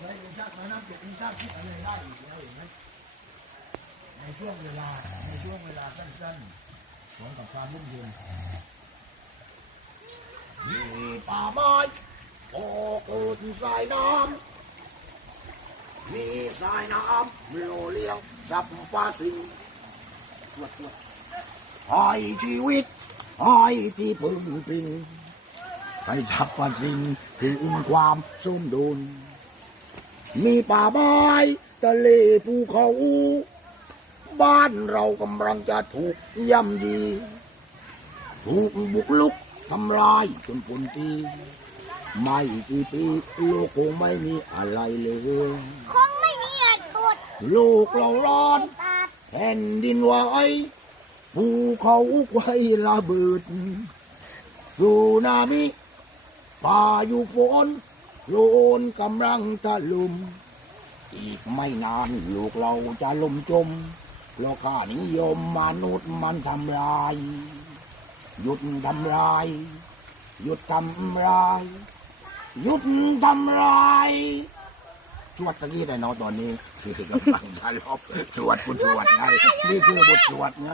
ไม่เป็นชากมานั่งเก็บอินทราคิดอะไรได้อีกแล้วเห็นไหมในช่วงเวลาในช่วงเวลาสั้นๆของกับความรุ่มเรืองมีป่าไม้โอเกิดสายน้ำมีสายน้ำโลเลี้ยงจับปลาสิงตรวจตรวจให้ชีวิตให้ที่พึ่งพิงให้ทับปัดสิ่งที่อุ่นความสมดุล มีป่าไม้ทะเลภูเขา บ้านเรากำลังจะถูกย่ำยี ถูกบุกลุกทำลายจนผลทีไม่กี่ปีโลกคงไม่มีอะไรเลยคงไม่มีอะไรตดโลกเราร้อนตาดแผ่นดินไหวภูเขาไฟระเบิดสุนามิพายุฝน โลนกำลังถล่มอีกไม่นานลูกเราจะล่มจมโลกานิยมมนุษย์มันทำลาย หยุดทำลาย หยุดทำลาย หยุดทำลายชวดตะกี้แต่นอตอนนี้คือกำลังจะรอบสวดคุณสวดไง นี่คือบทสวดไง